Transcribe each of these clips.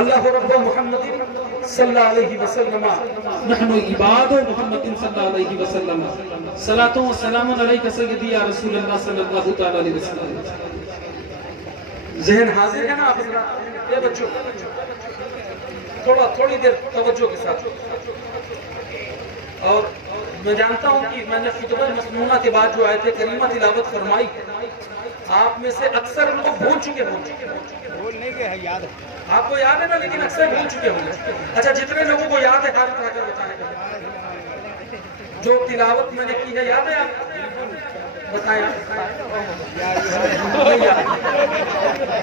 اللہ رب محمد صلی اللہ علیہ وسلم نحن عباد محمد صلی اللہ علیہ وسلم صلاۃ و سلام علیک سیدی یا رسول اللہ صلی اللہ تعالی علیہ وسلم۔ ذہن حاضر ہے نا آپ حضرات؟ اے بچوں تھوڑی دیر توجہ کے ساتھ، اور میں جانتا ہوں کہ میں نے خطبہ مسنونہ کے بعد جو آیت کریمہ تلاوت فرمائی ہے آپ میں سے اکثر لوگ بھول چکے ہوں گے، بولنے کے یاد ہے آپ کو یاد ہے نا، لیکن اکثر بھول چکے ہوں گے۔ اچھا جتنے لوگوں کو یاد ہے ہاتھ اٹھا کر بتائیں، جو تلاوت میں نے کی ہے یاد ہے آپ بتائیں؟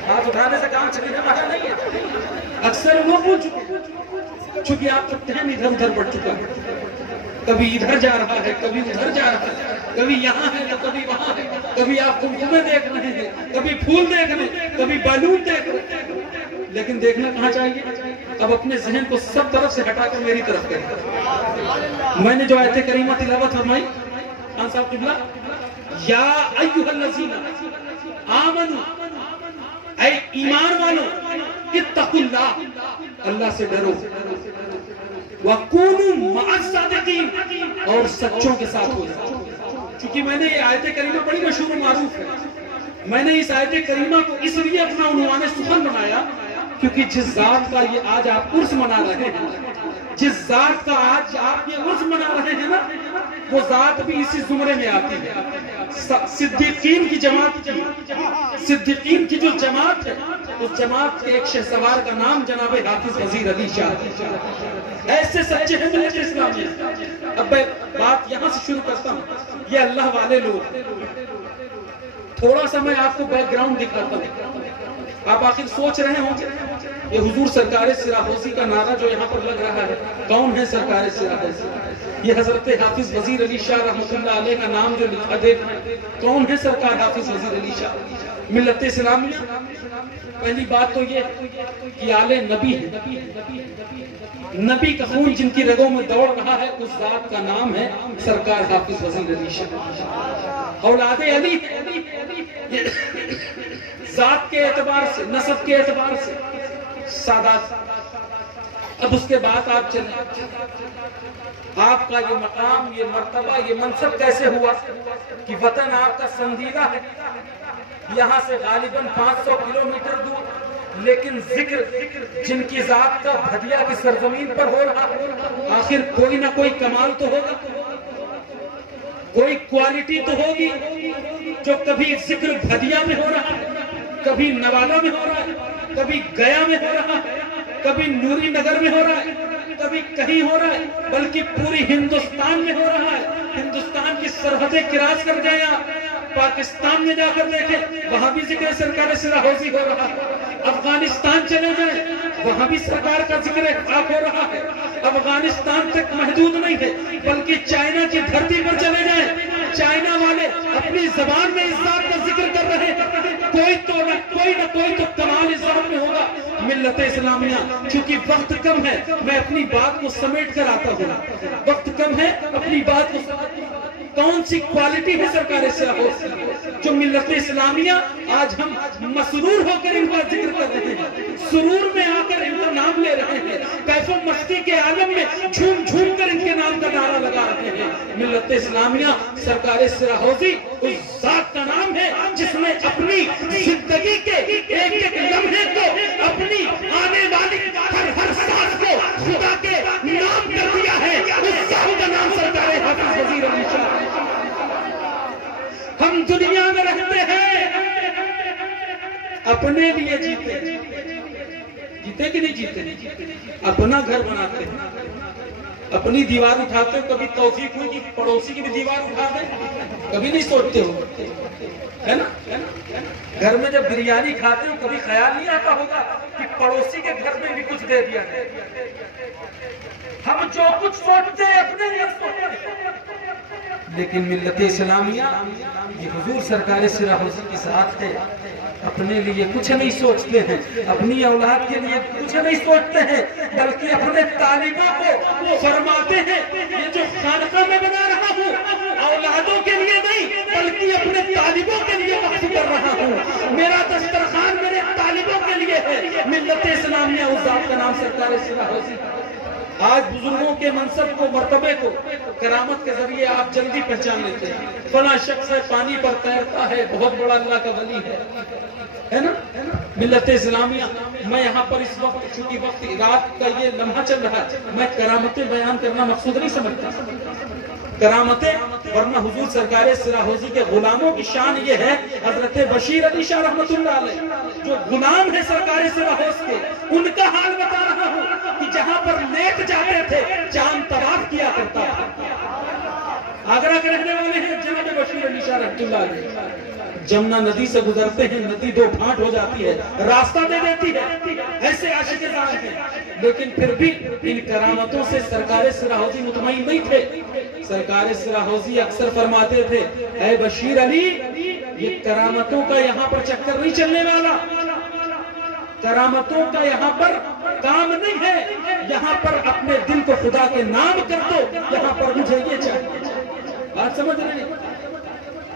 ہاتھ اٹھانے سے کام چلنے والا نہیں ہے، اکثر لوگ بھول چکے ہیں چونکہ آپ کا ٹائم ادھر ادھر بڑھ چکا ہے، کبھی ادھر جا رہا ہے کبھی ادھر جا رہا ہے، کبھی یہاں ہے تو کبھی وہاں ہے، کبھی آپ قمقمے دیکھ رہے ہیں کبھی پھول دیکھ رہے ہیں کبھی بالون دیکھ رہے ہیں، لیکن دیکھنا کہاں چاہیے؟ اب اپنے ذہن کو سب طرف سے ہٹا کر میری طرف کریں۔ میں نے جو آیت کریمہ تلاوت فرمائی، خان صاحب قبلہ، یا ایھا الذین آمنوا، اے ایمان والو، اتقوا اللہ، اللہ سے ڈرو، وَكُونُوا مَعَ الصَّادِقِينَ، اور سچوں کے ساتھ ہو جاؤ۔ چونکہ میں نے یہ آیت کریمہ بڑی مشہور و معروف ہے، میں نے اس آیت کریمہ کو اس لیے اپنا عنوان سخن بنایا کیونکہ جس ذات کا یہ آج آپ عرس منا رہے ہیں، جس ذات کا آج آپ یہ عرس منا رہے ہیں نا، وہ ذات بھی اسی زمرے میں آتی ہے، صدیقین کی جماعت کی، صدیقین کی جو جماعت ہے، اس جماعت کے ایک شہسوار کا نام جناب حافظ وزیر علی شاہ، ایسے سچے ہیں ملت اسلامی۔ اب میں بات یہاں سے شروع کرتا ہوں، یہ اللہ والے لوگ، تھوڑا سا میں آپ کو بیک گراؤنڈ دکھاتا ہوں۔ آپ آخر سوچ رہے ہوں یہ حضور سرکار سراحوسی کا نعرہ جو یہاں پر لگ رہا ہے، کون ہے سرکار سراحوسی؟ یہ حضرت حافظ وزیر علی شاہ رحمۃ اللہ علیہ کا نام جو لکھا دیکھ رہے ہیں، کون ہے سرکار حافظ وزیر علی شاہ؟ ملت اسلامیہ، پہلی بات تو یہ کہ آل نبی ہے، نبی کا خون جن کی رگوں میں دوڑ رہا ہے، اس ذات کا نام ہے سرکار حافظ وزیر علی شاہ، اولاد علی ہے۔ ذات کے اعتبار سے، نسب کے اعتبار سے سادات۔ اب اس کے بعد آپ چلیں، آپ کا یہ مقام، یہ مرتبہ، یہ منصب کیسے ہوا کہ وطن آپ کا سنجیدہ ہے، یہاں سے غالباً 500 کلومیٹر دور، لیکن ذکر جن کی ذات کا بھدیا کی سرزمین پر ہو رہا، آخر کوئی نہ کوئی کمال تو ہوگا، کوئی کوالٹی تو ہوگی، جو کبھی ذکر بھدیا میں ہو رہا ہے، کبھی نوالا میں ہو رہا ہے، کبھی گیا میں ہو رہا ہے، کبھی نوری نگر میں ہو رہا ہے، کبھی کہیں ہو رہا ہے، بلکہ پوری ہندوستان میں ہو رہا ہے۔ ہندوستان کی سرحدیں کراس کر جائیں آپ، پاکستان میں جا کر دیکھیں، وہاں بھی ذکر سرکار سراحوسی ہو رہا ہے۔ افغانستان چلے جائیں، وہاں بھی سرکار کا ذکر خاک ہو رہا ہے۔ افغانستان تک محدود نہیں ہے، بلکہ چائنا کی دھرتی پر چلے جائیں، چائنا والے اپنی زبان میں اس ذات کا ذکر کر رہے ہیں۔ کوئی نہ کوئی تو کمال اس ذات میں ہوگا۔ ملت اسلامیہ، چونکہ وقت کم ہے، میں اپنی بات کو سمیٹ کر آتا ہوں، وقت کم ہے، اپنی بات کو کون سی کوالٹی ہے سرکار سراحوسی جو ملت اسلامیہ آج ہم مسرور ہو کر ان کا ذکر کر رہے ہیں، سرور میں آ کر ان کا نام لے رہے ہیں، کیف و مستی کے عالم میں جھوم جھوم کر ان کے نام کا نعرہ لگا رہے ہیں۔ ملت اسلامیہ، سرکار سراحوسی اس ذات کا نام ہے جس نے اپنی زندگی کے ایک ایک لمحے کو، اپنی آنے والی ہر سانس کو خدا کے نام کر دیا ہے۔ اس ذات کا نام سرکار حافظ وزیر علی شاہ۔ ہم دنیا میں رہتے ہیں، اپنے لیے جیتے کہ نہیں جیتے؟ اپنا گھر بناتے ہیں، اپنی دیوار اٹھاتے ہو، کبھی توفیق ہوئی کہ پڑوسی کی بھی دیوار اٹھا دیں؟ کبھی نہیں سوچتے ہو، ہے نا؟ گھر میں جب بریانی کھاتے ہو کبھی خیال نہیں آتا ہوگا کہ پڑوسی کے گھر میں بھی کچھ دے دیا ہے؟ ہم جو کچھ سوچتے ہیں اپنے لیے سوچتے ہیں، لیکن ملت اسلامیہ یہ حضور سرکار سراحوسی کی ذات ہے، اپنے لیے کچھ نہیں سوچتے ہیں، اپنی اولاد کے لیے کچھ نہیں سوچتے ہیں، بلکہ اپنے طالبوں کو فرماتے ہیں یہ جو خانقاہ میں بنا رہا ہوں اولادوں کے لیے نہیں بلکہ اپنے طالبوں کے لیے وقف کر رہا ہوں، میرا دسترخوان میرے طالبوں کے لیے ہے، ملت اسلامیہ اس ذات کا نام سرکار سرا حوضی۔ آج بزرگوں کے منصب کو، مرتبے کو کرامت کے ذریعے آپ جلدی پہچان لیتے ہیں۔ فلاں شخص ہے، پانی پر تیرتا ہے، بہت بڑا اللہ کا ولی ہے نا؟ ملت اسلامیہ، میں یہاں پر اس وقت، چونکہ وقت رات کا یہ لمحہ چل رہا ہے، میں کرامتیں بیان کرنا مقصود نہیں سمجھتا۔ کرامتیں، ورنہ حضور سرکار سرا حوضی کے غلاموں کی شان یہ ہے، حضرت بشیر علی شاہ رحمۃ اللہ علیہ جو غلام ہے سرکار سرا حوض کے، ان کا حال بتا رہا ہوں کہ جہاں پر لیٹ جاتے تھے چاند طواف کیا کرتا تھا۔ آگرہ کے رہنے والے ہیں جناب بشیر علی شاہ رحمۃ اللہ علیہ، جمنا ندی سے گزرتے ہیں، ندی دو پھاٹ ہو جاتی ہے، راستہ دے دیتی ہے، ایسے عاشق ذات ہیں، لیکن پھر بھی ان کرامتوں سے سرکار سرا حوضی مطمئن نہیں تھے۔ سرکار سرا حوضی اکثر فرماتے تھے، اے بشیر علی، یہ کرامتوں کا یہاں پر چکر نہیں چلنے والا، کرامتوں کا یہاں پر کام نہیں ہے، یہاں پر اپنے دل کو خدا کے نام کر دو، یہاں پر مجھے یہ چاہیے۔ بات سمجھ رہے ہیں؟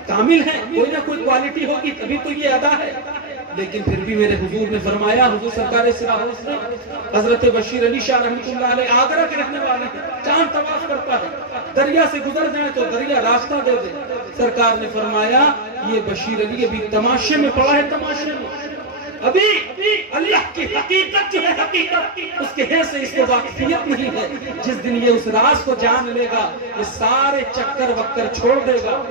کامل ہے، کوئی نہ کوئی کوالٹی ہوگی تبھی تو یہ ادا ہے۔ لیکن پھر بھی میرے حضور نے فرمایا، حضور سرکار سرا حوض نے، حضرت بشیر علی شاہ رحمۃ اللہ علیہ آگرہ کے رہنے والے ہیں، چاند طواف کرتا ہے، دریا سے گزر جائے تو دریا راستہ دے دے۔ سرکار نے فرمایا، یہ بشیر علی ابھی تماشے میں پڑا ہے، تماشے میں، ابھی اللہ کی حقیقت جو ہے، حقیقت اس کے حیث سے اس کو واقفیت نہیں ہے۔ جس دن یہ اس راز کو جان لے گا، یہ سارے چکر وکر چھوڑ دے گا،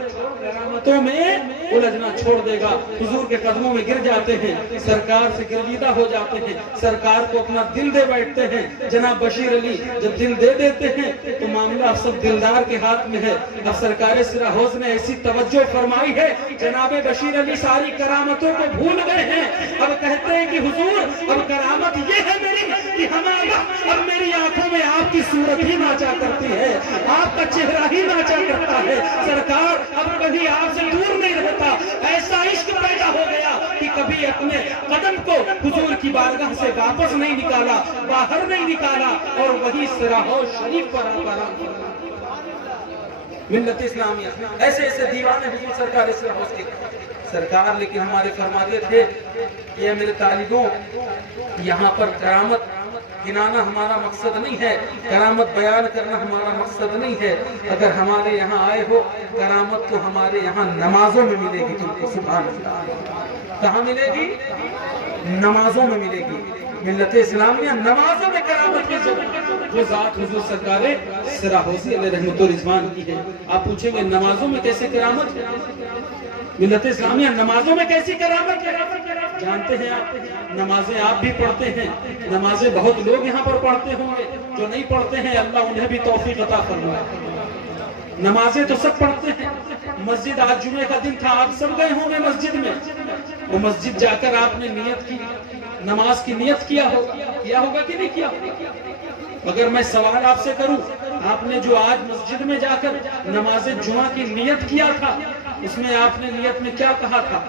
کرامتوں میں الجھنا چھوڑ دے گا، حضور کے قدموں میں گر جاتے ہیں، سرکار سے گرویدہ ہو جاتے ہیں، سرکار کو اپنا دل دے بیٹھتے ہیں۔ جناب بشیر علی جب دل دے دیتے ہیں تو معاملہ اب سب دلدار کے ہاتھ میں ہے۔ اب سرکار سرا حوض نے ایسی توجہ فرمائی ہے، جناب بشیر علی ساری کرامتوں کو بھول گئے ہیں۔ اب کہتے ہیں کہ حضور، اب کرامت یہ ہے میری کہ ہمارا، اب میری آنکھوں میں آپ کی صورت ہی ناچا کرتی ہے، آپ کا چہرہ ہی ناچا کرتا ہے۔ سرکار اب کبھی آپ سے دور نہیں رہتا، ایسا عشق پیدا ہو گیا کہ کبھی اپنے قدم کو حضور کی بارگاہ سے واپس نہیں نکالا، باہر نہیں نکالا، اور وہی سرا حوض شریف پر آرام کرنا۔ ملت اسلامیہ، ایسے ایسے دیوانے حضور سرکار سرا حوض کے سرکار، لیکن ہمارے فرماتے تھے کہ اے میرے طالبوں، یہاں پر کرامت گنانا ہمارا مقصد نہیں ہے، کرامت بیان کرنا ہمارا مقصد نہیں ہے۔ اگر ہمارے یہاں آئے ہو، کرامت تو ہمارے یہاں نمازوں میں ملے گی تم کو، سبحان اللہ۔ کہاں ملے گی؟ نمازوں میں ملے گی۔ ملت اسلامیہ نمازوں میں کرامت کی ضرورت، وہ ذات حضور سرکار سرا حوضی علیہ رحمت و رضوان کی ہے۔ آپ پوچھیں گے نمازوں میں کیسے کرامت ہے؟ ملت اسلامیہ نمازوں میں کیسی کرامت ہے؟ جانتے ہیں آپ، نمازیں آپ بھی پڑھتے ہیں، نمازیں بہت لوگ یہاں پر پڑھتے ہوں گے، جو نہیں پڑھتے ہیں اللہ انہیں بھی توفیق عطا فرمائے۔ نمازیں تو سب پڑھتے ہیں، مسجد، آج جمعے کا دن تھا، آپ سب گئے ہوں گے مسجد میں، وہ مسجد جا کر آپ نے نیت کی، نماز کی نیت کیا ہوگا کہ نہیں کیا؟ اگر میں سوال آپ سے کروں، آپ نے جو آج مسجد میں جا کر نماز جمعہ کی نیت کیا تھا، اس میں آپ نے نیت میں کیا کہا تھا؟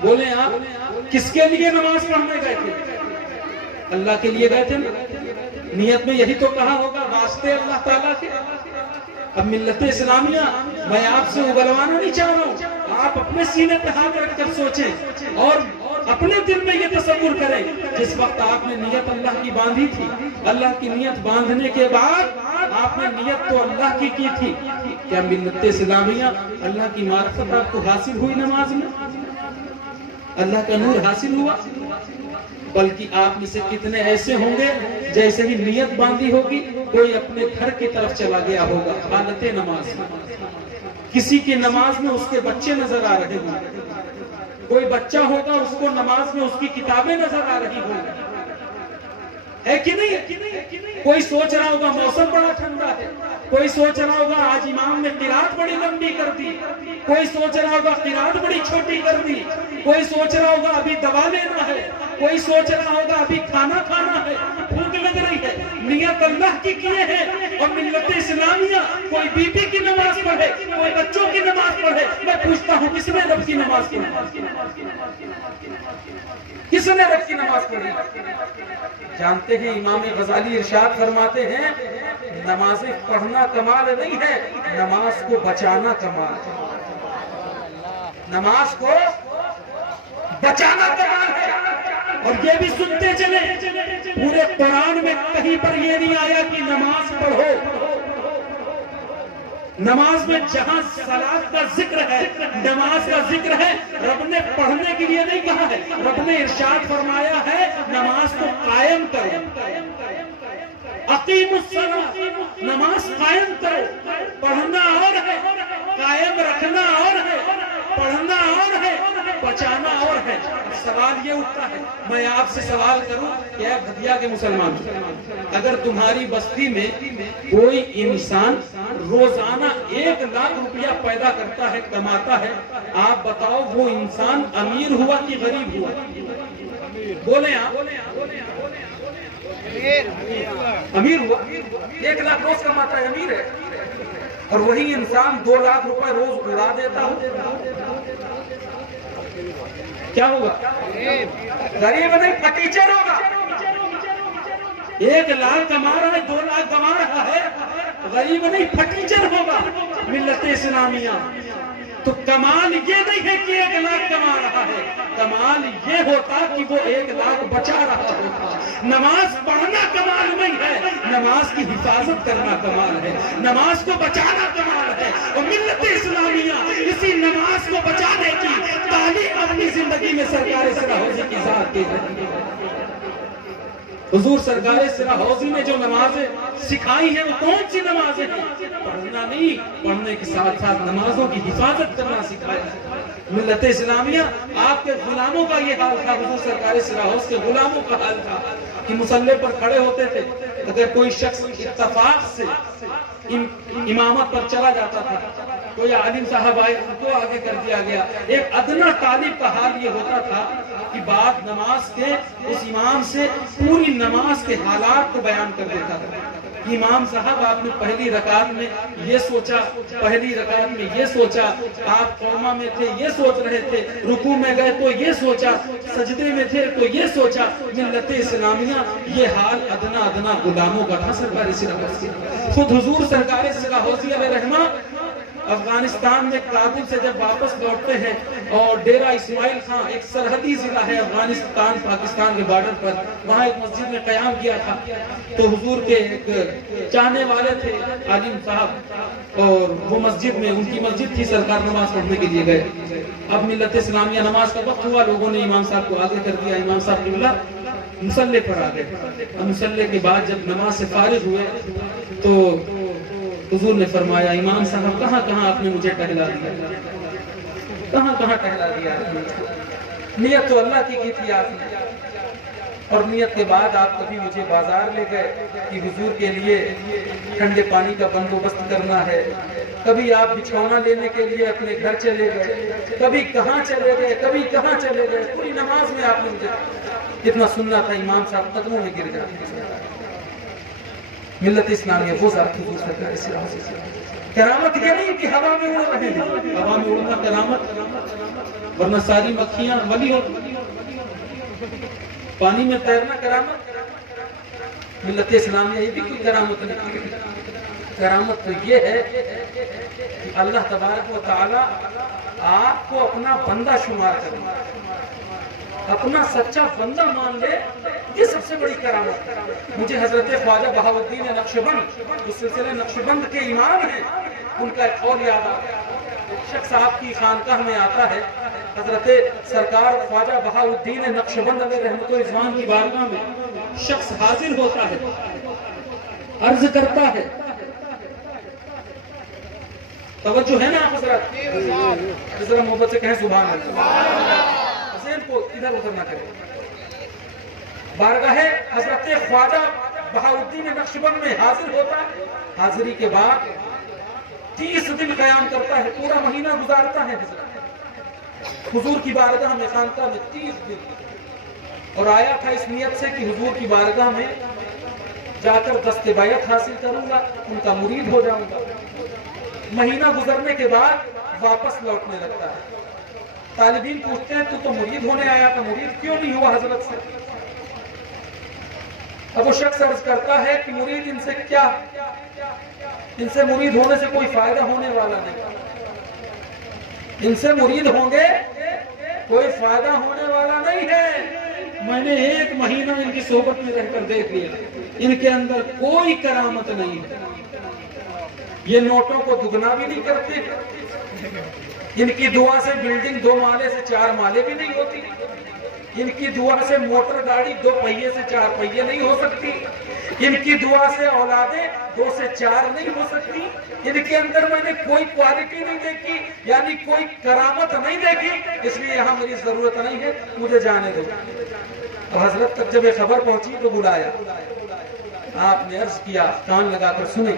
بولیں آپ، کس کے لیے نماز پڑھنے گئے تھے؟ اللہ کے لیے گئے تھے نا؟ نیت میں یہی تو کہا ہوگا، واسطے اللہ تعالیٰ کے۔ اب ملت اسلامیہ، میں آپ سے اگلوانا نہیں چاہ رہا ہوں، آپ اپنے سینے پہ ہاتھ رکھ کر سوچیں اور اپنے دل میں یہ تصور کریں، جس وقت آپ نے نیت اللہ کی باندھی تھی، اللہ کی نیت باندھنے کے بعد آپ نے نیت تو اللہ کی تھی، کیا ملت اسلامیہ اللہ کی معرفت آپ کو حاصل ہوئی نماز میں؟ اللہ کا نور حاصل ہوا؟ بلکہ آپ میں سے کتنے ایسے ہوں گے جیسے ہی نیت باندھی ہوگی کوئی اپنے گھر کی طرف چلا گیا ہوگا حالت نماز میں، کسی کی نماز میں اس کے بچے نظر آ رہے ہوں گے، کوئی بچہ ہوگا اس کو نماز میں اس کی کتابیں نظر آ رہی ہوں گی، ہے کہ نہیں؟ کوئی سوچ رہا ہوگا موسم بڑا ٹھنڈا ہے، کوئی سوچ رہا ہوگا آج امام نے قرات بڑی لمبی کر دی، کوئی سوچ رہا ہوگا قرات بڑی چھوٹی کر دی، کوئی سوچ رہا ہوگا ابھی دوا لینا ہے، کوئی سوچ رہا ہوگا ابھی کھانا کھانا ہے، بھوک لگ رہی ہے۔ نیت اللہ کی کیے ہیں، اور ملت اسلامیہ کوئی بی بی کی نماز پڑھے، کوئی بچوں کی نماز پڑھے، میں پوچھتا ہوں کس نے رب کی نماز پڑھی؟ کس نے رب کی نماز پڑھی؟ جانتے ہیں امام غزالی ارشاد فرماتے ہیں، نمازیں پڑھنا کمال نہیں ہے، نماز کو بچانا کمال ہے، نماز کو بچانا کمال ہے۔ اور یہ بھی سنتے چلے پورے قرآن میں کہیں پر یہ نہیں آیا کہ نماز پڑھو. نماز میں جہاں صلاۃ کا ذکر ہے، نماز کا ذکر ہے، رب نے پڑھنے کے لیے نہیں کہا ہے. رب نے ارشاد فرمایا ہے نماز کو قائم کرو. اقیم الصلاۃ، نماز قائم کرو. پڑھنا اور ہے، قائم رکھنا اور ہے. پڑھنا اور ہے، بچانا اور ہے. سوال یہ اٹھتا ہے، میں آپ سے سوال کروں کہ اے گھٹیا کے مسلمان، اگر تمہاری بستی میں کوئی انسان روزانہ 1 لاکھ روپیہ پیدا کرتا ہے، کماتا ہے، آپ بتاؤ وہ انسان امیر ہوا کہ غریب ہوا؟ بولیں آپ. امیر ہوا. 1 لاکھ روز کماتا ہے، امیر ہے. اور وہی انسان 2 لاکھ روپے روز اڑا دیتا ہو، کیا ہوگا؟ غریب نہیں، پٹیچر ہوگا. 1 لاکھ کما رہا ہے، 2 لاکھ کما رہا ہے، غریب نہیں، پٹیچر ہوگا. ملت اسلامیہ تو کمال یہ نہیں ہے کہ 1 لاکھ کما رہا ہے، کمال یہ ہوتا کہ وہ 1 لاکھ بچا رہا ہوتا. نماز پڑھنا کمال نہیں ہے، نماز کی حفاظت کرنا کمال ہے، نماز کو بچانا کمال ہے. اور ملت اسلامیہ اسی نماز کو بچانے کی تعلیم اپنی زندگی میں سرکار سرا حوضی کی ذات دے رہی ہے. حضور سرکار سرا حوضی نے جو نمازیں سکھائی ہیں وہ کون سی نمازیں ہیں؟ پڑھنا نہیں، پڑھنے کے ساتھ ساتھ نمازوں کی حفاظت کرنا سکھایا ہے. ملت اسلامیہ آپ کے غلاموں کا یہ حال تھا، حضور سرکار سرا حوض کے غلاموں کا حال تھا کہ مصلی پر کھڑے ہوتے تھے. اگر کوئی شخص اتفاق سے امامت پر چلا جاتا تھا، کوئی عالم صاحب آئے، ان کو آگے کر دیا گیا. ایک ادنا طالب کا حال یہ ہوتا تھا کہ بعد نماز کے اس امام سے پوری نماز کے حالات کو بیان کر دیتا تھا. امام صاحب آپ نے پہلی رکعت میں یہ سوچا، پہلی رکعت میں یہ سوچا، آپ قوما میں تھے یہ سوچ رہے تھے، رکوع میں گئے تو یہ سوچا، سجدے میں تھے تو یہ سوچا. ملت اسلامیہ یہ حال ادنا ادنا غلاموں کا تھا سرکار سرا حوضی. خود حضور سرکار سرا حوضی علیہ رحمہ افغانستان میں کابل سے جب واپس لوٹتے ہیں اور ڈیرہ اسماعیل خان ایک سرحدی ضلع ہے افغانستان پاکستان کے بارڈر پر، وہاں ایک مسجد میں قیام کیا تھا. تو حضور کے ایک چاہنے والے تھے عالم صاحب، اور وہ مسجد میں ان کی مسجد تھی، سرکار نماز پڑھنے کے لیے گئے. اب ملت اسلامیہ نماز کا وقت ہوا، لوگوں نے امام صاحب کو آگے کر دیا. امام صاحب قبلہ مصلی پر آ گئے. مصلی کے بعد جب نماز سے فارغ ہوئے تو حضور نے فرمایا امام صاحب کہاں کہاں آپ نے مجھے ٹہلا دیا، کہاں کہاں ٹہلا دیا. نیت تو اللہ کی تھی آپ نے، اور نیت کے بعد آپ کبھی مجھے بازار لے گئے کہ حضور کے لیے ٹھنڈے پانی کا بندوبست کرنا ہے، کبھی آپ بچھونا لینے کے لیے اپنے گھر چلے گئے، کبھی کہاں چلے گئے، کبھی کہاں چلے گئے. پوری نماز میں آپ نے مجھے کتنا سننا تھا. امام صاحب قدموں میں گر جاتے. ملت اسلامیہ وہ ذات حضور سرکار سرا حوضی. کرامت یہ نہیں کہ ہوا میں اڑ رہے ہیں، ہوا میں اڑنا کرامت، ورنہ ساری مکھیاں ولی ہوتی. پانی میں تیرنا کرامت. ملت اسلامیہ یہ بھی کوئی کرامت نہیں. کرامت تو یہ ہے کہ اللہ تبارک و تعالی آپ کو اپنا بندہ شمار کرنا، اپنا سچا بندہ مان لے. یہ سب سے بڑی کرامت ہے. مجھے حضرت خواجہ بہاؤالدین نقشبند، جو سلسلے نقشبند کے امام ہیں، ان کا ایک قول یاد آتا ہے. ایک شخص آپ کی خانقاہ میں آتا ہے، حضرت سرکار خواجہ بہاؤالدین نقشبند علیہ رحمت و رضوان کی بارگاہ میں شخص حاضر ہوتا ہے، عرض کرتا ہے. توجہ ہے نا حضرت؟ حضرت محبت سے کہیں سبحان اللہ. حسین کو ادھر ادھر نہ کرے. بارگاہ حضرت خواجہ بہاؤالدین نقشبند میں حاضر ہوتا ہے. حاضری کے بعد 30 دن قیام کرتا ہے، پورا مہینہ گزارتا ہے حضور کی بارگاہ میں، خانقاہ میں 30 دن. اور آیا تھا اس نیت سے کہ حضور کی بارگاہ میں جا کر دست بیعت حاصل کروں گا، ان کا مرید ہو جاؤں گا. مہینہ گزرنے کے بعد واپس لوٹنے لگتا ہے. طالبین پوچھتے ہیں تو مرید ہونے آیا تھا، مرید کیوں نہیں ہوا حضرت سے؟ اب وہ شخص عرض کرتا ہے کہ مرید ان سے کیا، ان سے مرید ہونے سے کوئی فائدہ ہونے والا نہیں. ان سے مرید ہوں گے کوئی فائدہ ہونے والا نہیں ہے. میں نے 1 مہینہ ان کی صحبت میں رہ کر دیکھ لیا، ان کے اندر کوئی کرامت نہیں ہے۔ یہ نوٹوں کو دگنا بھی نہیں کرتے، ان کی دعا سے بلڈنگ 2 مالے سے 4 مالے بھی نہیں ہوتی، ان کی دعا سے موٹر گاڑی 2 پہیے سے 4 پہیے نہیں ہو سکتی، ان کی دعا سے اولادیں 2 سے 4 نہیں ہو سکتی، ان کے اندر میں نے کوئی کوالٹی نہیں دیکھی، یعنی کوئی کرامت نہیں دیکھی، اس لیے یہاں میری ضرورت نہیں ہے، مجھے جانے دو۔ تو حضرت تک جب یہ خبر پہنچی تو بلایا، آپ نے عرض کیا، کان لگا کر سنیں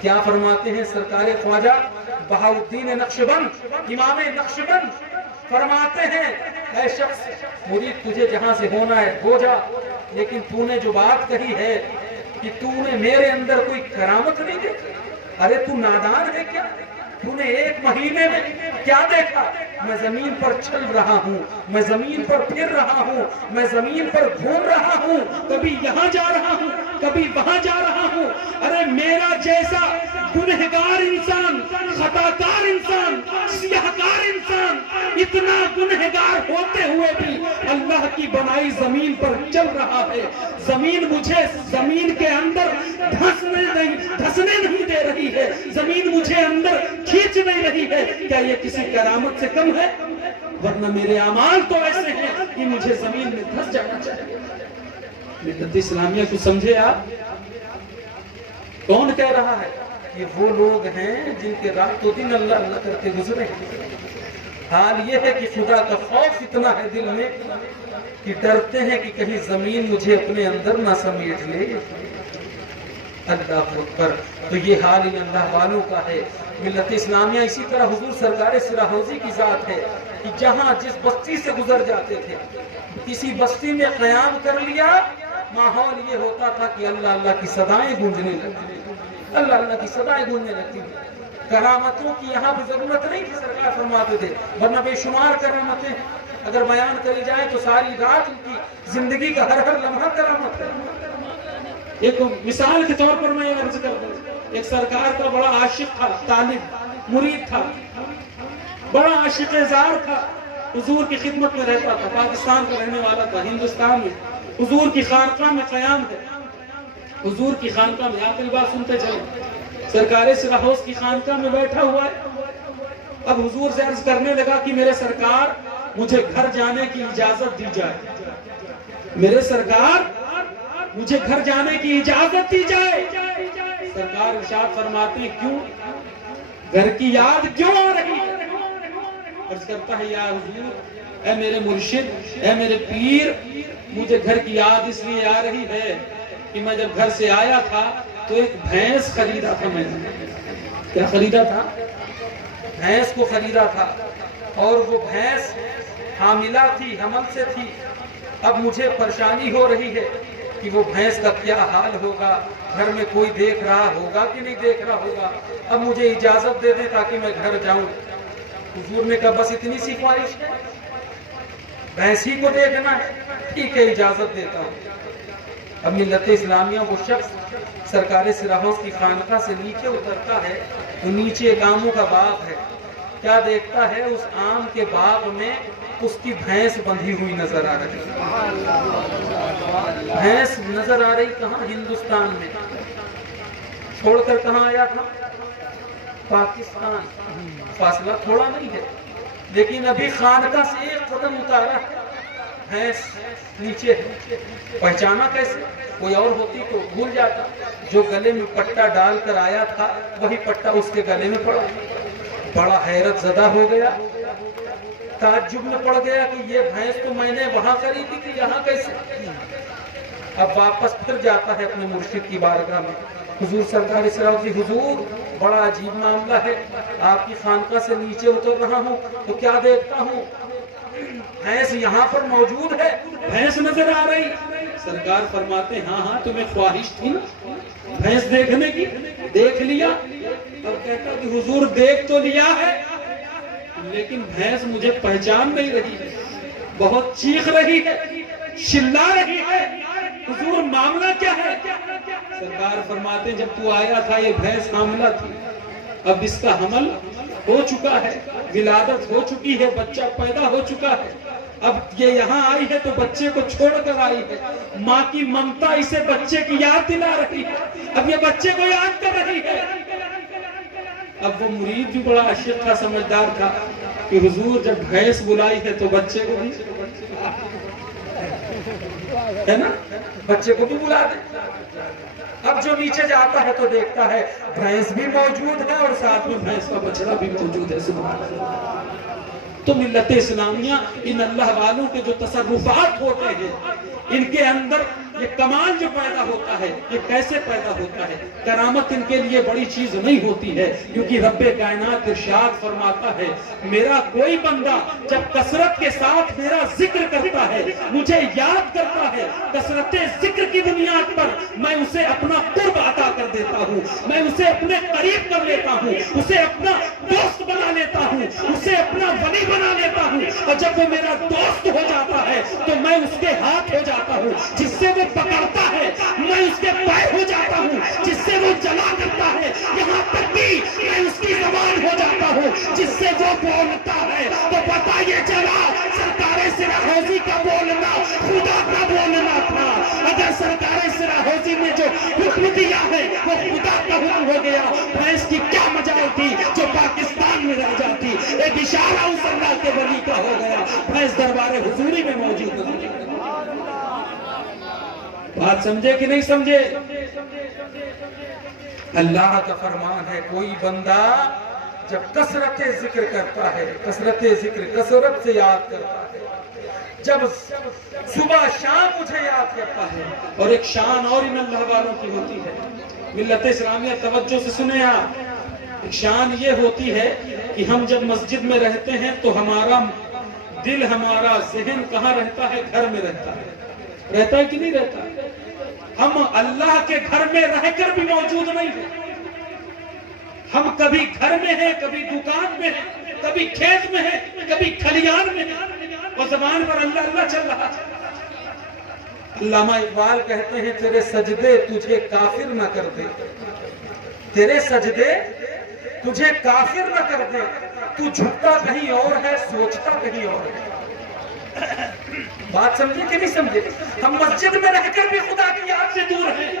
کیا فرماتے ہیں سرکار خواجہ بہاؤالدین نقشبند، امام نقشبند فرماتے ہیں، اے شخص مرید تجھے جہاں سے ہونا ہے ہو جا، لیکن تو نے جو بات کہی ہے کہ تو نے میرے اندر کوئی کرامت نہیں دیکھی، ارے تو نادان ہے کیا؟ تو نے 1 مہینے میں کیا دیکھا؟ میں زمین پر چل رہا ہوں، میں زمین پر پھر رہا ہوں، میں زمین پر گھوم رہا ہوں، کبھی یہاں جا رہا ہوں، کبھی وہاں جا رہا ہوں، ارے میرا جیسا گنہگار انسان، خطاکار انسان، سیاہکار انسان، اتنا گنہگار ہوتے ہوئے بھی اللہ کی بنائی زمین پر چل رہا ہے، زمین مجھے زمین کے اندر دھسنے نہیں دے رہی ہے، زمین مجھے اندر کھینچ نہیں رہی ہے، کیا یہ کسی کرامت سے کم ہے؟ ورنہ میرے اعمال تو ایسے ہیں کہ مجھے زمین میں دھس جانا چاہیے۔ ملت اسلامیہ کو سمجھے آپ؟ کون کہہ رہا ہے؟ یہ وہ لوگ ہیں جن کے رات و دن اللہ اللہ کرتے گزرے ہیں۔ حال یہ ہے کہ خدا کا خوف اتنا ہے دل میں کہ ڈرتے ہیں کہ کہیں زمین مجھے اپنے اندر نہ سمیٹ لے۔ اللہ اکبر۔ تو یہ حال ان اللہ والوں کا ہے۔ ملت اسلامیہ اسی طرح حضور سرکار سراحوزی کی ذات ہے کہ جہاں جس بستی سے گزر جاتے تھے، کسی بستی میں قیام کر لیا، ماحول یہ ہوتا تھا کہ اللہ اللہ کی صدائیں گونجنے لگتی، اللہ اللہ کی صدائیں گونجنے لگتی تھی۔ کرامتوں کی یہاں بھی ضرورت نہیں تھی، سرکار فرماتے تھے، ورنہ بے شمار کرامتیں اگر بیان کری جائیں تو ساری رات ان کی زندگی کا ہر لمحہ کرامت ہے۔ ایک مثال کے طور پر میں یہ عرض کرتا ہوں، ایک سرکار کا بڑا عاشق تھا، طالب مرید تھا، بڑا عاشق زار تھا، حضور کی خدمت میں رہتا تھا، پاکستان کا رہنے والا تھا، ہندوستان میں حضور کی خانقاہ میں قیام ہے، حضور کی خانقاہ میں آخری بات سنتے چلیں، سرکار سراحوز کی خانقاہ میں بیٹھا ہوا ہے۔ اب حضور سے عرض کرنے لگا کہ میرے سرکار مجھے گھر جانے کی اجازت دی جائے، میرے سرکار مجھے گھر جانے کی اجازت دی جائے۔ سرکار ارشاد فرماتے ہیں، کیوں؟ گھر کی یاد کیوں آ رہی ہے؟ عرض کرتا ہے، یا حضور، اے میرے مرشد، اے میرے پیر، مجھے گھر کی یاد اس لیے آ رہی ہے کہ میں جب گھر سے آیا تھا تو ایک بھینس خریدا تھا، میں نے کیا خریدا تھا؟ بھینس کو خریدا تھا، اور وہ بھینس حاملہ تھی، حمل سے تھی۔ اب مجھے پریشانی ہو رہی ہے کہ وہ بھینس کا کیا حال ہوگا، گھر میں کوئی دیکھ رہا ہوگا کہ نہیں دیکھ رہا ہوگا، اب مجھے اجازت دے دیں تاکہ میں گھر جاؤں۔ حضور نے کہا بس اتنی سی خواہش ہے، بھینس ہی کو دیکھنا ہے، ٹھیک ہے اجازت دیتا ہوں۔ اب ملت اسلامیہ وہ شخص سرکار سراحوز کی خانقاہ سے نیچے اترتا ہے تو نیچے ایک آموں کا باغ ہے، کیا دیکھتا ہے؟ اس آم کے باغ میں اس کی بھینس بندھی ہوئی نظر آ رہی ہے۔ بھینس نظر آ رہی کہاں؟ ہندوستان میں، چھوڑ کر کہاں آیا تھا؟ پاکستان۔ فاصلہ تھوڑا نہیں ہے، لیکن ابھی خانقاہ سے 1 قدم اتارا، بھینس نیچے ہے۔ پہچانا کیسے؟ کوئی اور ہوتی تو بھول جاتا، جو گلے میں پٹا ڈال کر آیا تھا وہی پٹا اس کے گلے میں پڑا۔ بڑا حیرت زدہ ہو گیا، تعجب میں پڑ گیا کہ یہ بھینس تو میں نے وہاں خریدی تھی، یہاں کیسے؟ اب واپس پھر جاتا ہے اپنے مرشد کی بارگاہ میں، حضور سرکار سراحوزی، حضور بڑا عجیب معاملہ ہے، آپ کی خانقاہ سے نیچے اتر رہا ہوں تو کیا دیکھتا ہوں؟ بھینس یہاں پر موجود ہے، بھینس نظر آ رہی۔ سرکار فرماتے ہیں، ہاں ہاں تمہیں خواہش تھی نا بھینس دیکھنے کی، دیکھ لیا؟ اب کہتا کہ حضور دیکھ تو لیا ہے لیکن بھینس مجھے پہچان نہیں رہی ہے، بہت چیخ رہی ہے، چلا رہی ہے، حضور معاملہ کیا ہے؟ سرکار فرماتے ہیں، جب تو آیا تھا یہ بھینس حاملہ تھی، اب اس کا حمل ہو چکا ہے، ولادت ہو چکی ہے، بچہ پیدا ہو چکا ہے، اب یہ یہاں آئی ہے تو بچے کو چھوڑ کر آئی ہے. ماں کی ممتا اسے بچے کی یاد دلا رہی ہے. اب یہ بچے کو یاد کر رہی ہے. اب وہ مرید بھی بڑا عاشق تھا, سمجھدار تھا کہ حضور جب بھینس بلائی ہے تو بچے کو بھی ہے نا, بچے کو بھی بلا دے. اب جو نیچے جاتا ہے تو دیکھتا ہے بھینس بھی موجود ہے اور ساتھ میں بھینس کا بچڑا بھی موجود ہے. سبحان اللہ. تو ملت اسلامیہ ان اللہ والوں کے جو تصرفات ہوتے ہیں, ان کے اندر یہ کمال جو پیدا ہوتا ہے, یہ کیسے پیدا ہوتا ہے؟ کرامت ان کے لیے بڑی چیز نہیں ہوتی ہے, کیونکہ رب کائنات ارشاد فرماتا ہے میرا کوئی بندہ جب کثرت کے ساتھ میرا ذکر کرتا ہے, مجھے یاد کرتا ہے, کثرت ذکر کی بنیاد پر میں اسے اپنا قرب عطا کر دیتا ہوں, میں اسے اپنے قریب کر لیتا ہوں, اسے اپنا دوست بنا لیتا ہوں, اسے اپنا ولی بنا لیتا ہوں. اور جب وہ میرا دوست ہو جاتا ہے تو میں اس کے ہاتھ ہو جاتا ہوں, جس سے وہ پکڑتا ہے میں اس کے پیر ہو جاتا ہوں, جس سے وہ جلا کرتا ہے یہاں تک کہ میں اس کی زبان ہو جاتا ہوں, جس سے وہ بولتا ہے. تو پتہ یہ چلا سرکار سرا حوضی کا بولنا خدا کا بولنا تھا. اگر سرکار سرا حوضی نے جو حکم دیا ہے وہ خدا کا حکم ہو گیا, بھینس کی کیا مجال تھی جو پاکستان میں رہ جاتی. ایک اشارہ اس اللہ کے ولی کا ہو گیا, بھینس دربار حضوری میں موجود ہے. بات سمجھے کہ نہیں سمجھے؟ اللہ کا فرمان ہے کوئی بندہ جب کثرت ذکر کرتا ہے, کثرت ذکر کثرت سے یاد کرتا ہے, جب صبح شام مجھے یاد کرتا ہے. اور ایک شان اور ان اللہ والوں کی ہوتی ہے. ملت اسلامیہ توجہ سے سنیں آپ, ایک شان یہ ہوتی ہے کہ ہم جب مسجد میں رہتے ہیں تو ہمارا دل, ہمارا ذہن کہاں رہتا ہے؟ گھر میں رہتا ہے. رہتا ہے کہ نہیں رہتا؟ ہم اللہ کے گھر میں رہ کر بھی موجود نہیں ہیں. ہم کبھی گھر میں ہیں, کبھی دکان میں ہیں, کبھی کھیت میں ہیں, کبھی کھلیان میں ہیں, اور زبان پر اللہ اللہ چل رہا ہے. علامہ اقبال کہتے ہیں تیرے سجدے تجھے کافر نہ کر دے, تیرے سجدے تجھے کافر نہ کر دے, تو جھکتا کہیں اور ہے سوچتا کہیں اور ہے. بات سمجھے کہ نہیں سمجھے؟ ہم مسجد میں رہ کر بھی خدا کی یاد سے دور ہیں,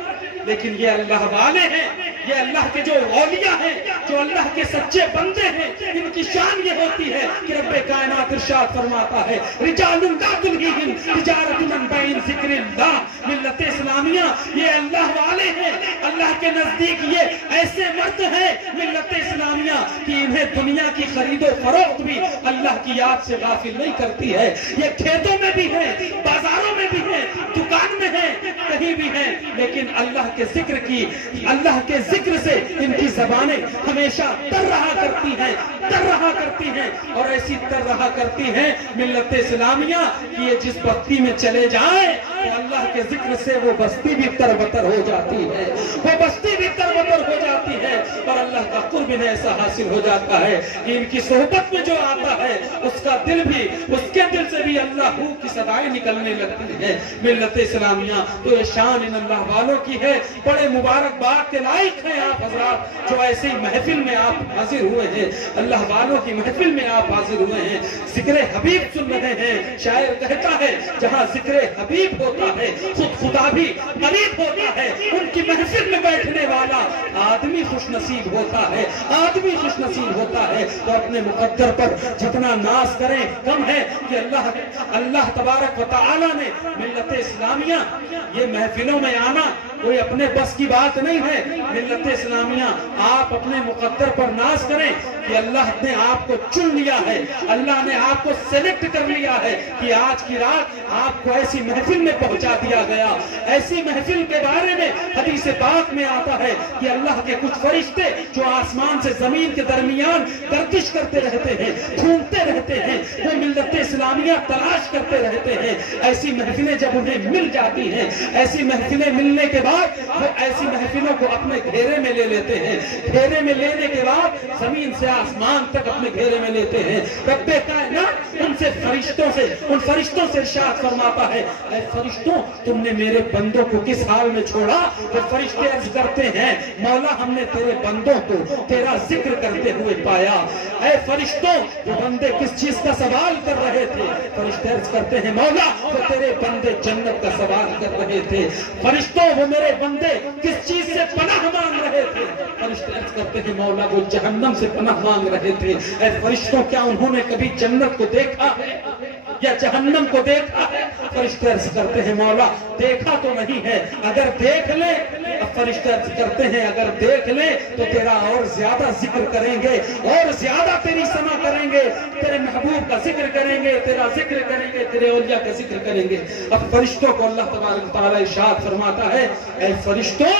لیکن یہ اللہ والے ہیں, یہ اللہ کے جو اولیاء ہیں, جو اللہ کے سچے بندے ہیں, ان کی شان یہ ہوتی ہے کہ رب کائنات ارشاد فرماتا ہے رجال لا تلہیہم تجارت عن بیع ذکر اللہ. ملت اسلامیہ یہ اللہ والے ہیں, اللہ کے نزدیک یہ ایسے مرد ہیں ملت اسلامیہ کہ انہیں دنیا کی خرید و فروخت بھی اللہ کی یاد سے غافل نہیں کرتی ہے. یہ کھیتوں میں بھی ہیں, بازاروں میں بھی ہیں, دکان میں ہیں, کہیں بھی ہیں, لیکن اللہ کے ذکر کی, اللہ کے ذکر سے ان کی زبانیں ہمیشہ تر رہا کرتی ہیں, تر رہا کرتی ہیں. اور ایسی تر رہا کرتی ہیں ملت اسلامیہ کہ یہ جس بستی میں چلے جائیں تو اللہ کے ذکر سے وہ بستی بھی تر بتر ہو جاتی ہے, وہ بستی بھی تر بتر ہو جاتی ہے, اور اللہ کا قرب انہیں ایسا حاصل ہو جاتا ہے کہ ان کی صحبت میں جو آتا ہے اس کا دل بھی, اس کے دل سے بھی اللہ کی صدائیں نکلنے لگتی ہیں. ملت اسلامیہ تو یہ شان ان اللہ والوں کی ہے. بڑے مبارکباد کے لائق ہیں آپ حضرات جو ایسی محفل میں آپ حاضر ہوئے ہیں, اللہ والوں کی محفل میں آپ حاضر ہوئے ہیں, ذکر حبیب سن رہے ہیں. شاعر کہتا ہے جہاں ذکر حبیب ہوتا ہے خود خدا بھی قریب ہوتا ہے. ان کی محفل میں بیٹھنے والا آدمی خوش نصیب ہوتا ہے, آدمی خوش نصیب ہوتا ہے. تو اپنے مقدر پر جتنا ناز کریں کم ہے کہ اللہ تبارک و تعالی نے ملت اسلامیہ یہ محفلوں میں آنا کوئی اپنے بس کی بات نہیں ہے. ملت اسلامیہ آپ اپنے مقدر پر ناز کریں کہ اللہ نے آپ کو چن لیا ہے, اللہ نے آپ کو سلیکٹ کر لیا ہے کہ آج کی رات آپ کو ایسی محفل میں پہنچا دیا گیا. ایسی محفل کے بارے میں حدیث پاک میں آتا ہے کہ اللہ کے کچھ فرشتے جو آسمان سے زمین کے درمیان گردش کرتے رہتے ہیں, گھومتے رہتے ہیں, وہ ملت اسلامیہ تلاش کرتے رہتے ہیں. ایسی محفلیں جب انہیں مل جاتی ہیں, ایسی محفلیں ملنے کے بعد وہ ایسی محفلوں کو اپنے گھیرے میں لے لیتے ہیں. گھیرے میں لینے کے بعد زمین سے آسمان تک اپنے گھیرے میں لیتے ہیں. رب کائنات ان ان سے فرشتوں سے ان فرشتوں سے ارشاد فرماتا ہے اے فرشتوں تم نے میرے بندوں کو کس حال میں چھوڑا؟ وہ فرشتے عرض کرتے ہیں مولا ہم نے تیرے بندوں کو تیرا ذکر کرتے ہوئے پایا۔ اے فرشتوں وہ بندے کس چیز کا سوال کر رہے تھے؟ فرشتے عرض کرتے ہیں مولا وہ تیرے بندے جنت کا سوال کر رہے تھے۔ فرشتوں وہ میرے بندے کس چیز سے پناہ مانگ رہے تھے؟ فرشتے عرض کرتے ہیں مولا وہ جہنم سے پناہ مانگ رہے تھے۔ اے فرشتوں کیا انہوں نے کبھی جنت کو دیکھا ہے یا جہنم کو دیکھا ہے؟ فرشتے عرض کرتے ہیں مولا دیکھا تو نہیں ہے، اگر دیکھ لیں، فرشتے عرض کرتے ہیں اگر دیکھ لیں تو تیرا اور زیادہ ذکر کریں گے، اور زیادہ تیری سما کریں گے، تیرے محبوب کا ذکر کریں گے، تیرا ذکر کریں گے، تیرے اولیاء کا ذکر کریں گے۔ اب فرشتوں کو اللہ تبارک و تعالی ارشاد فرماتا ہے اے فرشتوں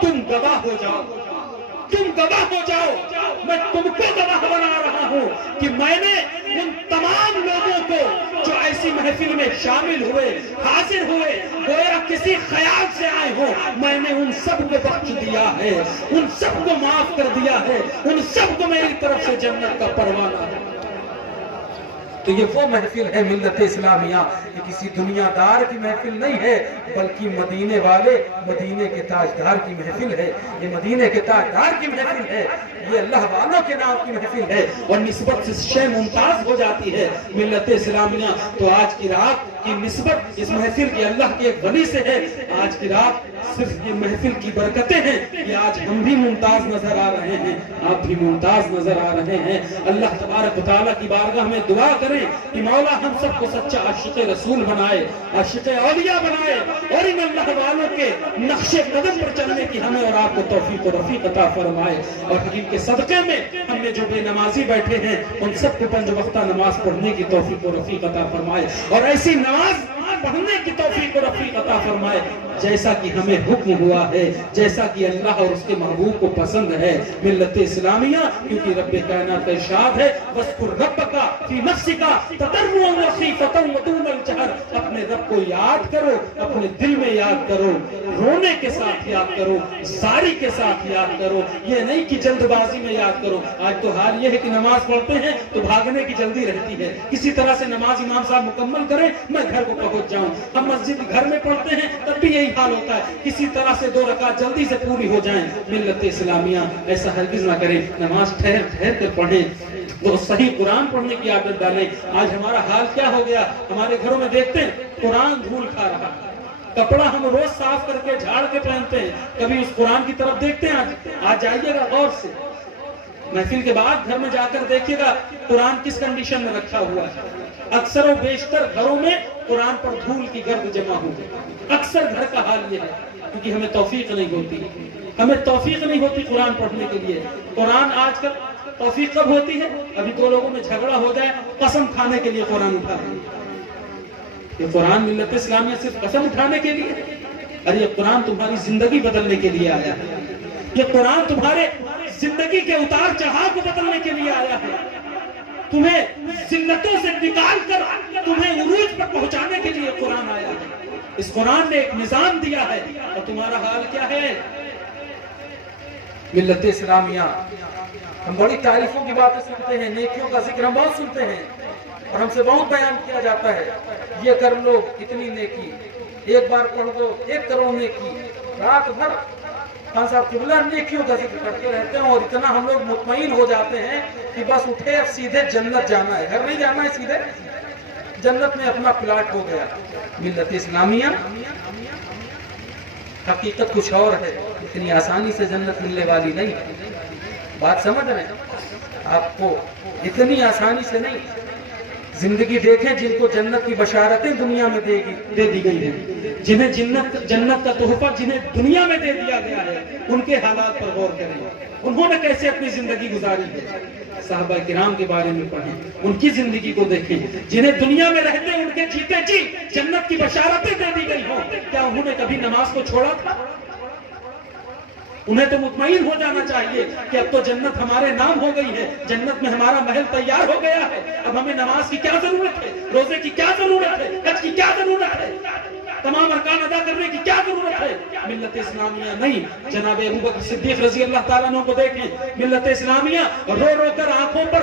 تم گواہ ہو جاؤ، تم گواہ ہو جاؤ، میں تم کو گواہ بنا رہا ہوں کہ میں نے ان تمام لوگوں کو جو ایسی محفل میں شامل ہوئے، حاضر ہوئے، گویا کسی خیال سے آئے ہوں، میں نے ان سب کو بخش دیا ہے، ان سب کو معاف کر دیا ہے، ان سب کو میری طرف سے جنت کا پروانہ ہے۔ تو یہ وہ محفل ہے ملت اسلامیہ، یہ کسی دنیا دار کی محفل نہیں ہے بلکہ مدینے والے مدینے کے تاجدار کی محفل ہے، یہ مدینے کے تاجدار کی محفل ہے، یہ اللہ والوں کے نام کی محفل ہے، اور نسبت سے شے ممتاز ہو جاتی ہے ملت اسلامیہ۔ تو آج کی رات کی نسبت اس محفل کی اللہ کے ایک ولی سے ہے، آج کی رات صرف یہ محفل کی برکتیں ہیں کہ آج ہم بھی ممتاز نظر آ رہے ہیں، آپ بھی ممتاز نظر آ رہے ہیں۔ اللہ تبارک و تعالیٰ کی بارگاہ میں دعا کریں کہ مولا ہم سب کو سچا عاشق رسول بنائے، عاشق اولیاء بنائے، اور ان اللہ والوں کے نقش قدم پر چلنے کی ہمیں اور آپ کو توفیق و رفیق عطا فرمائے، اور ان کے صدقے میں ہم نے جو بے نمازی بیٹھے ہیں ان سب کو 5 وقتہ نماز پڑھنے کی توفیق و رفیق عطا فرمائے، اور ایسی نماز پڑھنے کی توفیق و رفیق عطا فرمائے جیسا کہ ہمیں حکم ہوا ہے، جیسا کہ اللہ اور اس کے محبوب کو پسند ہے ملت اسلامیہ، کیونکہ رب کائنات کا ارشاد ہے وَاذْكُرْ رَبَّكَ فِي نَفْسِكَ تَضَرُّعًا وَخِيفَةً وَدُونَ الْجَهْرِ، اپنے رب کو یاد کرو، اپنے دل میں یاد کرو، رونے کے ساتھ یاد کرو، زاری کے ساتھ یاد کرو، یہ نہیں کہ جلد بازی میں یاد کرو۔ آج تو حال یہ ہے کہ نماز پڑھتے ہیں تو بھاگنے کی جلدی رہتی ہے، کسی طرح سے نماز امام صاحب مکمل کریں میں گھر کو پہنچ جاؤں۔ ہم مسجد گھر میں پڑھتے ہیں تب بھی یہی حال ہوتا ہے، کسی طرح سے 2 رکعت جلدی سے پوری ہو جائیں۔ ملت اسلامیہ ایسا ہرگز نہ کریں، نماز ٹھہر ٹھہر کر پڑھیں، وہ صحیح قرآن پڑھنے کی عادت ڈالیں۔ آج ہمارا حال کیا ہو گیا، ہمارے گھروں میں دیکھتے ہیں قرآن دھول کھا رہا، کپڑا ہم روز صاف کر کے جھاڑ کے پہنتے ہیں، کبھی اس قرآن کی طرف دیکھتے ہیں؟ آج جائیے گا غور سے، محفل کے بعد گھر میں جا کر دیکھیے گا قرآن کس کنڈیشن میں رکھا ہوا ہے۔ اکثر و بیشتر گھروں میں قرآن پر دھول کی گرد جمع ہو گئی، اکثر گھر کا حال یہ ہے، کیونکہ ہمیں توفیق نہیں ہوتی، ہمیں توفیق نہیں ہوتی قرآن پڑھنے کے لیے۔ قرآن آج کل توفیق کب ہوتی ہے؟ ابھی 2 لوگوں میں جھگڑا ہو جائے قسم کھانے کے لیے قرآن اٹھا رہے ہیں۔ یہ قرآن ملت اسلامیہ صرف قسم اٹھانے کے لیے؟ ارے یہ قرآن تمہاری زندگی بدلنے کے لیے آیا ہے، یہ قرآن تمہارے زندگی کے اتار چڑھاؤ کو بدلنے کے لیے آیا ہے، تمہیں ذلتوں سے نکال کر تمہیں عروج پر پہنچانے کے لیے قرآن آیا ہے۔ اس قرآن نے ایک نظام دیا ہے، اور تمہارا حال کیا ہے ملت اسلامیہ؟ ہم بڑی تعریفوں کی باتیں سنتے ہیں، نیکیوں کا ذکر ہم بہت سنتے ہیں، اور ہم سے بہت بیان کیا جاتا ہے یہ کر لو اتنی نیکی، ایک بار پڑھ دو 1 کروڑ نیکی، رات بھر خان صاحب قبلہ نیکیوں کا ذکر کرتے رہتے ہیں، اور اتنا ہم لوگ مطمئن ہو جاتے ہیں کہ بس اٹھے اب سیدھے جنت جانا ہے، گھر نہیں جانا ہے، سیدھے جنت میں اپنا پلاٹ ہو گیا۔ ملت اسلامیہ حقیقت کچھ اور ہے، اتنی آسانی سے جنت ملنے والی نہیں ہے، بات سمجھ رہے ہیں؟ آپ کو اتنی آسانی سے نہیں۔ زندگی دیکھیں جن کو جنت کی بشارتیں دنیا میں دے دی گئی ہیں، جنہیں جنت کا تحفہ جنہیں دنیا میں دے دیا گیا ہے، ان کے حالات پر غور کریں، انہوں نے کیسے اپنی زندگی گزاری ہے۔ صحابہ کرام کے بارے میں پڑھیں، ان کی زندگی کو دیکھیں، جنہیں دنیا میں رہتے ان کے جیتے جی جنت کی بشارتیں دے دی گئی ہوں، کیا انہوں نے کبھی نماز کو چھوڑا تھا؟ انہیں تو مطمئن ہو جانا چاہیے کہ اب تو جنت ہمارے نام ہو گئی ہے، جنت میں ہمارا محل تیار ہو گیا ہے، اب ہمیں نماز کی کیا ضرورت ہے، روزے کی کیا ضرورت ہے، حج کی کیا ضرورت ہے، تمام ارکان ادا کرنے کی کیا ضرورت ہے۔ ملت اسلامیہ نہیں، جناب ابوبکر صدیق رضی اللہ تعالیٰ عنہ کو دیکھیں، ملت اسلامیہ رو رو کر آنکھوں پر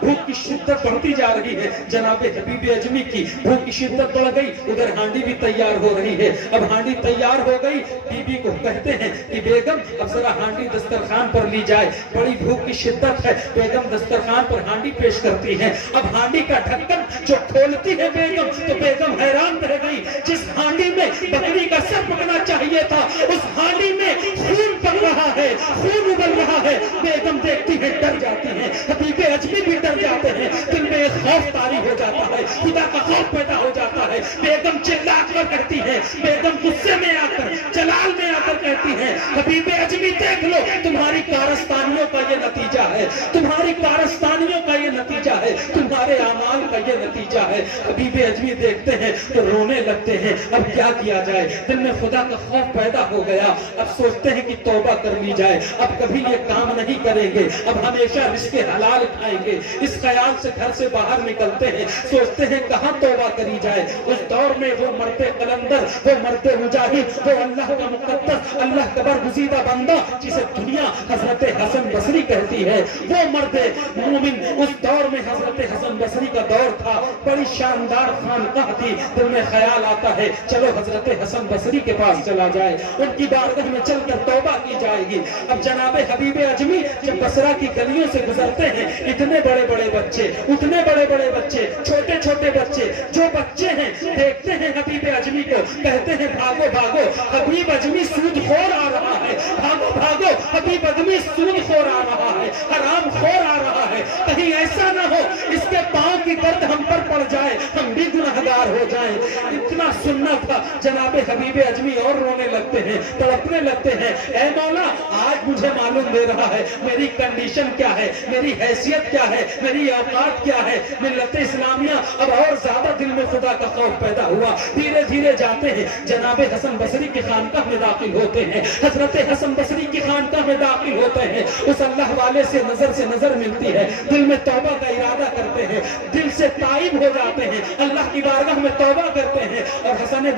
بھوک کی شدت بڑھتی جا رہی ہے، جناب حبیب اجمی کی بھوک کی شدت بڑھ گئی، ادھر ہانڈی بھی تیار ہو رہی ہے، اب ہانڈی تیار ہو گئی، بی بی کو کہتے ہیں کہ بیگم اب ذرا ہانڈی دسترخوان پر لی جائے، بڑی بھوک کی شدت ہے، بیگم دسترخوان پر ہانڈی پیش کرتی ہے، اب ہانڈی کا ڈھکن جو کھولتی ہے بیگم تو بیگم حیران رہ گئی، جس ہانڈی میں بکری کا سر پکنا چاہیے تھا اس ہانڈی میں خون پک رہا ہے، خون ابل رہا ہے، بیگم دیکھتی ہے ڈر جاتی ہے، حبیب اجمی بھی ڈر جاتے ہیں، دل میں ایک خوف طاری ہو جاتا ہے، خدا کا خوف پیدا ہو جاتا ہے، بیگم چلا کر کہتی ہے، بیگم غصے میں آ کر جلال میں آ کر کہتی ہے، حبیب اجمی دیکھ لو تمہاری کارستانیوں کا یہ نتیجہ ہے، تمہاری کارستانیوں کا یہ نتیجہ ہے، تمہارے اعمال کا یہ نتیجہ ہے۔ حبیب اجمی دیکھتے ہیں تو رونے لگتے ہیں، اب کیا کیا جائے، دل میں خدا کا خوف پیدا ہو گیا، اب سوچتے ہیں کہ توبہ کر لی جائے، اب کبھی یہ کام نہیں کریں گے، اب ہمیشہ رزق حلال کھائیں گے، اس خیال سے گھر سے باہر نکلتے ہیں، سوچتے ہیں کہاں توبہ کری جائے۔ اس دور میں وہ مرد قلندر، وہ مرد مجاہد، وہ اللہ کا مقدس، اللہ کا برگزیدہ بندہ جسے دنیا حضرت حسن بصری کہتی ہے، وہ مرد مومن اس دور میں حضرت حسن بصری کا دور تھا، بڑی شاندار خانقاہ تھی، دل میں خیال آتا ہے چلو حضرت حسن بصری کے پاس چلا جائے، ان کی بارگاہ میں چل کر توبہ کی جائے گی۔ اب جناب حبیب اجمی جب بصرہ کی گلیوں سے گزرتے ہیں، اتنے بڑے بڑے بچے، اتنے بڑے بڑے بچے، چھوٹے چھوٹے بچے، جو بچے ہیں دیکھتے ہیں حبیب اجمی کو، کہتے ہیں بھاگو بھاگو حبیب اجمی سود خور آ رہا ہے، بھاگو بھاگو حبیب اجمی سود خور آ رہا ہے، حرام خور آ رہا ہے، کہیں ایسا نہ ہو اس کے پاؤں کی درد ہم پر پڑ جائے، ہم بھی گنہگار ہو جائیں۔ اتنا سننا تھا، جناب حبیب اجمی اور رونے لگتے ہیں، تڑپنے لگتے ہیں، اے مولا آج مجھے معلوم دے رہا ہے میری کنڈیشن کیا ہے، میری حیثیت کیا ہے، میری اوقات کیا ہے۔ ملت اسلامیہ اب اور زیادہ دل میں خدا کا خوف پیدا ہوا، دھیرے دھیرے جاتے ہیں جناب حسن بصری کی خانقاہ میں داخل ہوتے ہیں، حضرت حسن بصری کی خانقاہ میں داخل ہوتے ہیں، اس اللہ والے سے نظر ملتی ہے، دل میں توبہ کا ارادہ کرتے ہیں، دل سے تائب ہو جاتے ہیں، اللہ کی بارگاہ میں توبہ کرتے ہیں اور حسن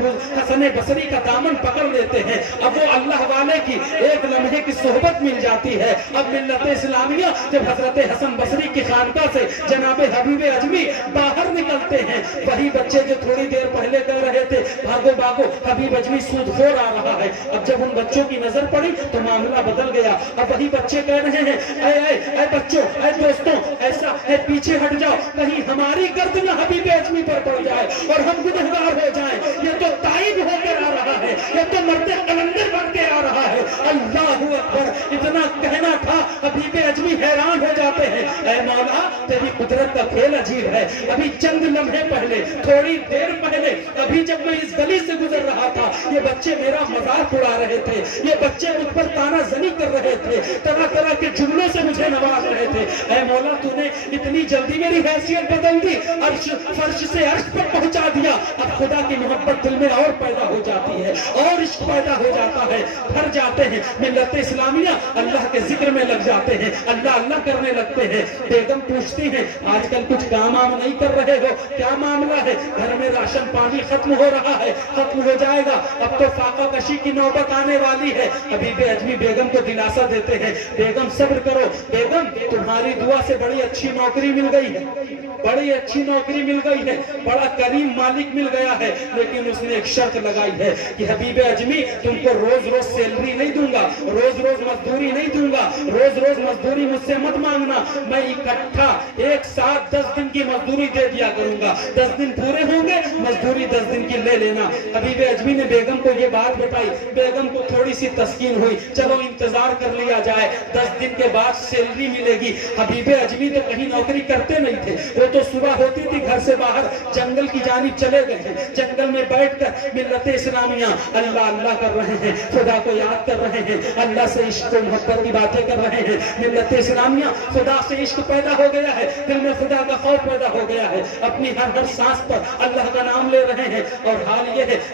بصری کا دامن پکڑ لیتے ہیں۔ اب وہ اللہ والے کی ایک لمحے کی صحبت مل جاتی ہے۔ اب ملت اسلامیہ جب حضرت حسن بصری کی خانقاہ سے جناب حبیب اجمی باہر نکلتے ہیں، وہی بچے جو تھوڑی دیر پہلے کہہ رہے تھے بھاگو بھاگو حبیب اجمی سود خور آ رہا ہے، اب جب ان بچوں کی نظر پڑی تو معاملہ بدل گیا۔ اب وہی بچے کہہ رہے ہیں اے بچوں، اے دوستوں، ایسا ہے پیچھے ہٹ جاؤ، کہیں ہماری گردن حبیب اجمی پر پڑ جائے اور ہم گنہگار ہو جائیں، یہ تو تائب ہو کر آ رہا ہے، یہ تو مرد قلندر بن کے آ رہا ہے۔ اللہ اکبر، اتنا کہنا تھا، حبیب اجمی حیران ہو جاتے ہیں، اے مولا تیری قدرت کا کھیل عجیب ہے، ابھی چند لمحے پہلے، تھوڑی دیر پہلے، ابھی جب میں اس گلی سے گزر رہا تھا یہ بچے میرا مذاق اڑا رہے تھے، یہ بچے مجھ پر تانا زنی کر رہے تھے، طرح طرح کے جملوں سے مجھے نواز رہے تھے، اے مولا تو نے اتنی جلدی میری حیثیت بدل دی، عرش فرش سے عرش پر پہنچا دیا۔ اب خدا کی محبت دل میں اور پیدا ہو جاتی ہے اور عشق پیدا ہو جاتا ہے، گھر جاتے ہیں ملت اسلامیہ اللہ کے ذکر میں لگ جاتے ہیں، اللہ اللہ کرنے لگتے ہیں۔ بیگم پوچھتی ہیں آج کل کچھ کام عام نہیں کر رہے ہو، کیا معاملہ ہے؟ گھر میں راشن پانی ختم ہو رہا ہے، ختم ہو جائے گا، اب تو فاقہ کشی کی نوبت آنے والی ہے۔ حبیب اجمی بیگم کو دلاسا دیتے ہیں، بیگم صبر کرو، بیگم تمہاری دعا سے بڑی اچھی نوکری مل گئی ہے، بڑی اچھی نوکری مل گئی ہے، بڑا کریم مالک مل گیا ہے، لیکن اس نے ایک شرط لگائی ہے کہ حبیب اجمی تم کو روز روز سیلری نہیں دوں گا، روز روز مزدوری نہیں دوں گا، روز روز مزدوری مجھ سے مت مانگنا، میں اکٹھا ایک ساتھ 10 دن کی مزدوری دے دیا کروں گا، 10 دن پورے ہوں گے مزدوری 10 دن کی لے لینا۔ حبیب اجمی نے بیگم کو یہ بات بتائی، بیگم کو تھوڑی سی تسکین ہوئی، چلو انتظار کر لیا جائے، 10 دن کے بعد سیلری ملے گی۔ حبیب اجمی تو کہیں نوکری کرتے نہیں تھے، وہ تو صبح ہوتی تھی گھر سے باہر جنگل کی جانب چلے گئے ہیں، جنگل میں بیٹھ کر ملت اسلامیہ اللہ اللہ کر رہے ہیں، خدا کو یاد کر رہے ہیں، اللہ سے عشق و محبت کی باتیں کر رہے ہیں۔ ملت اسلامیہ خدا سے عشق پیدا ہو گیا ہے، دل میں خدا کا خوف پیدا ہو گیا ہے، اپنی ہر سانس پر اللہ کا نام لے رہے ہیں، اور حال یہ ہے